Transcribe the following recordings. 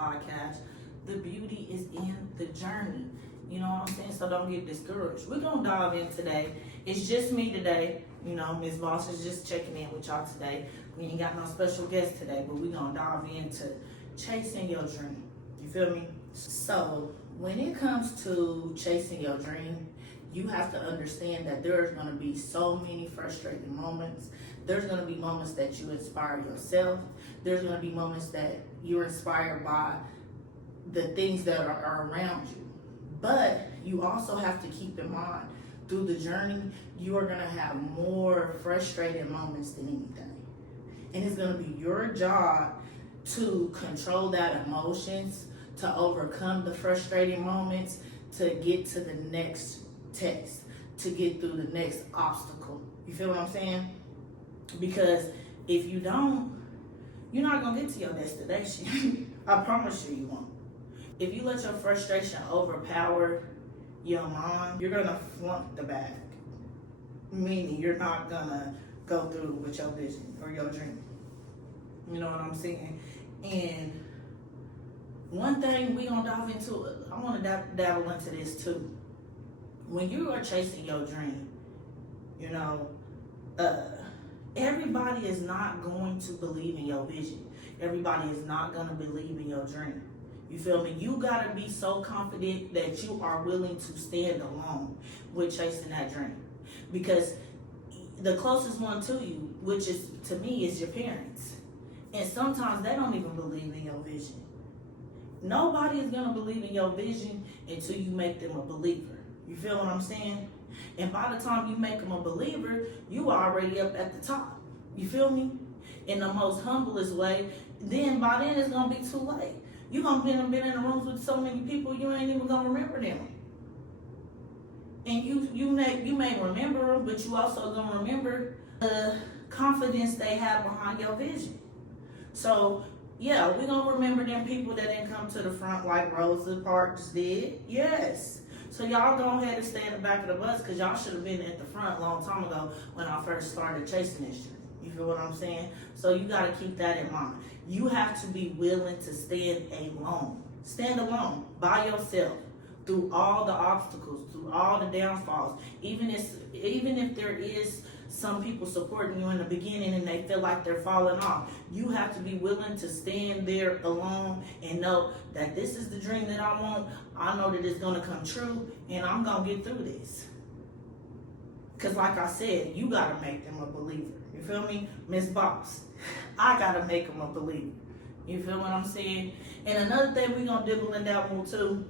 podcast. The beauty is in the journey. You know what I'm saying? So don't get discouraged. We're going to dive in today. It's just me today. You know, Ms. Boss is just checking in with y'all today. We ain't got no special guest today, but we're going to dive into chasing your dream. You feel me? So when it comes to chasing your dream, you have to understand that there's going to be so many frustrating moments. There's going to be moments that you inspire yourself. There's going to be moments that you're inspired by the things that are around you. But you also have to keep in mind, through the journey, you are going to have more frustrating moments than anything. And it's going to be your job to control that emotions, to overcome the frustrating moments, to get to the next test, to get through the next obstacle. You feel what I'm saying? Because if you don't, you're not going to get to your destination. I promise you, you won't. If you let your frustration overpower your mind, you're going to flunk the bag. Meaning you're not going to go through with your vision or your dream. You know what I'm saying? And one thing we going to dive into, I want to dabble into this too. When you are chasing your dream, you know, everybody is not going to believe in your vision. Everybody is not going to believe in your dream. You feel me? You got to be so confident that you are willing to stand alone with chasing that dream. Because the closest one to you, which is to me, is your parents. And sometimes they don't even believe in your vision. Nobody is going to believe in your vision until you make them a believer. You feel what I'm saying? And by the time you make them a believer, you are already up at the top. You feel me? In the most humblest way. Then by then it's going to be too late. You're going to be in the rooms with so many people, you ain't even going to remember them. And you may remember them, but you also going to remember the confidence they have behind your vision. So, yeah, we're going to remember them people that didn't come to the front like Rosa Parks did. Yes. So y'all go ahead and stay in the back of the bus because y'all should have been at the front a long time ago when I first started chasing this dream. You feel what I'm saying? So you got to keep that in mind. You have to be willing to stand alone. Stand alone by yourself through all the obstacles, through all the downfalls. Even if there is some people supporting you in the beginning and they feel like they're falling off, you have to be willing to stand there alone and know that this is the dream that I want. I know that it's going to come true and I'm going to get through this. Because like I said, you got to make them a believer. You feel me? Miss Boss, I got to make them a believer. You feel what I'm saying? And another thing we're going to dibble in that one too,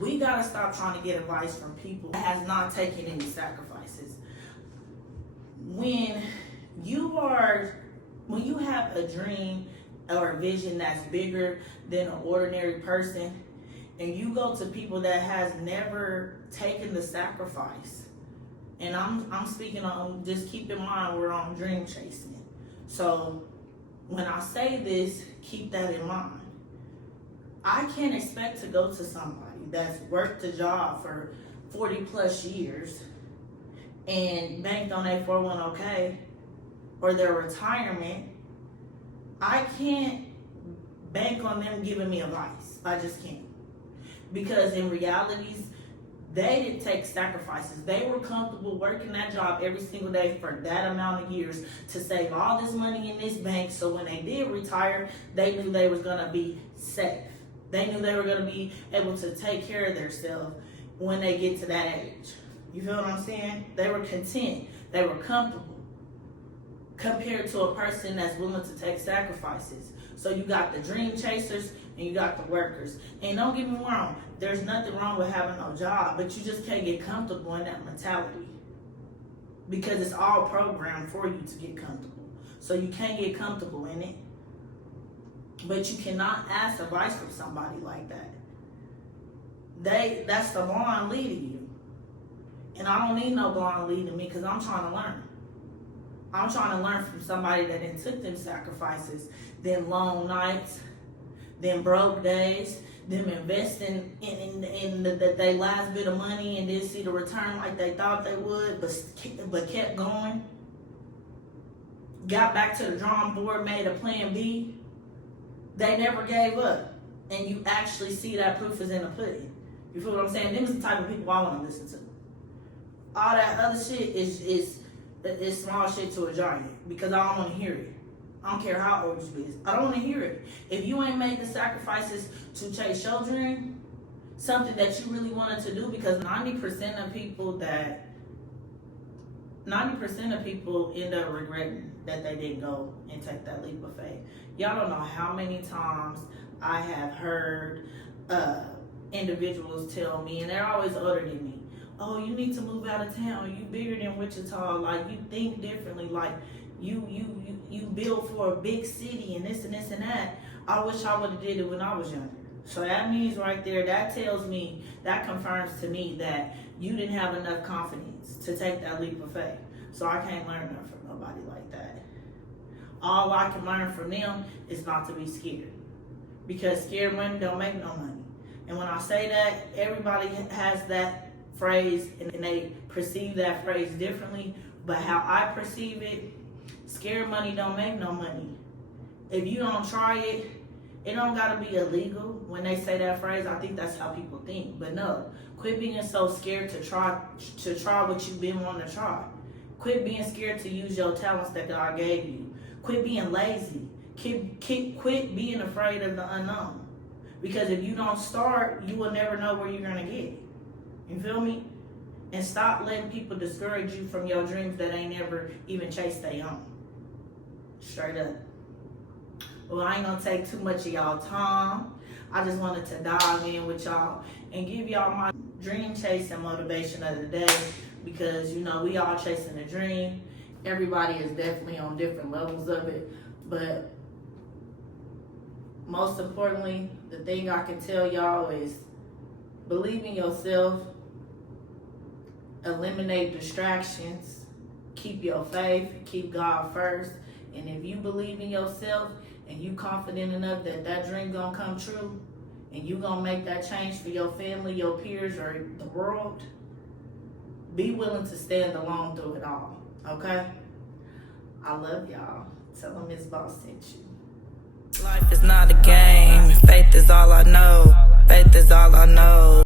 we got to stop trying to get advice from people that has not taken any sacrifices. When you have a dream or a vision that's bigger than an ordinary person, and you go to people that has never taken the sacrifice, and I'm speaking on, just keep in mind we're on dream chasing. So when I say this, keep that in mind. I can't expect to go to somebody that's worked a job for 40 plus years and banked on their 401k or their retirement. I can't bank on them giving me advice. I just can't. Because in realities, they didn't take sacrifices. They were comfortable working that job every single day for that amount of years to save all this money in this bank, so when they did retire, they knew they was going to be safe. They knew they were going to be able to take care of themselves when they get to that age. You feel what I'm saying? They were content. They were comfortable compared to a person that's willing to take sacrifices. So you got the dream chasers and you got the workers. And don't get me wrong, there's nothing wrong with having no job, but you just can't get comfortable in that mentality because it's all programmed for you to get comfortable. So you can't get comfortable in it. But you cannot ask advice from somebody like that. That's the blind leading you. And I don't need no blind leading me because I'm trying to learn. I'm trying to learn from somebody that done took them sacrifices, them long nights, them broke days, them investing in they last bit of money and didn't see the return like they thought they would, but kept going. Got back to the drawing board, made a plan B. They never gave up. and you actually see that proof is in the pudding. You feel what I'm saying? Them is the type of people I want to listen to. All that other shit is small shit to a giant, because I don't want to hear it. I don't care how old you is. I don't want to hear it. If you ain't made the sacrifices to chase your dream, something that you really wanted to do, because 90% of people end up regretting that they didn't go and take that leap of faith. Y'all don't know how many times I have heard individuals tell me, and they're always older than me, oh, you need to move out of town. You bigger than Wichita. Like, you think differently. Like, you build for a big city and this and this and that. I wish I would have did it when I was younger. So that means right there, that tells me, that confirms to me that you didn't have enough confidence to take that leap of faith. So I can't learn nothing from nobody like that. All I can learn from them is not to be scared. Because scared money don't make no money. And when I say that, everybody has that phrase and they perceive that phrase differently. But how I perceive it, scared money don't make no money. If you don't try it, it don't gotta be illegal. When they say that phrase, I think that's how people think. But no, quit being so scared to try what you've been wanting to try. Quit being scared to use your talents that God gave you. Quit being lazy. Quit being afraid of the unknown. Because if you don't start, you will never know where you're gonna get. You feel me? And stop letting people discourage you from your dreams that ain't never even chased their own. Straight up. Well, I ain't gonna take too much of y'all time. I just wanted to dive in with y'all and give y'all my dream chasing motivation of the day, because you know we all chasing a dream. Everybody is definitely on different levels of it, but most importantly, the thing I can tell y'all is believe in yourself, eliminate distractions, keep your faith, keep God first, and if you believe in yourself and you confident enough that that dream gonna come true, and you gonna make that change for your family, your peers, or the world, be willing to stand alone through it all, okay? I love y'all. Tell them Miss Boss sent you. Life is not a game. Faith is all I know. Faith is all I know.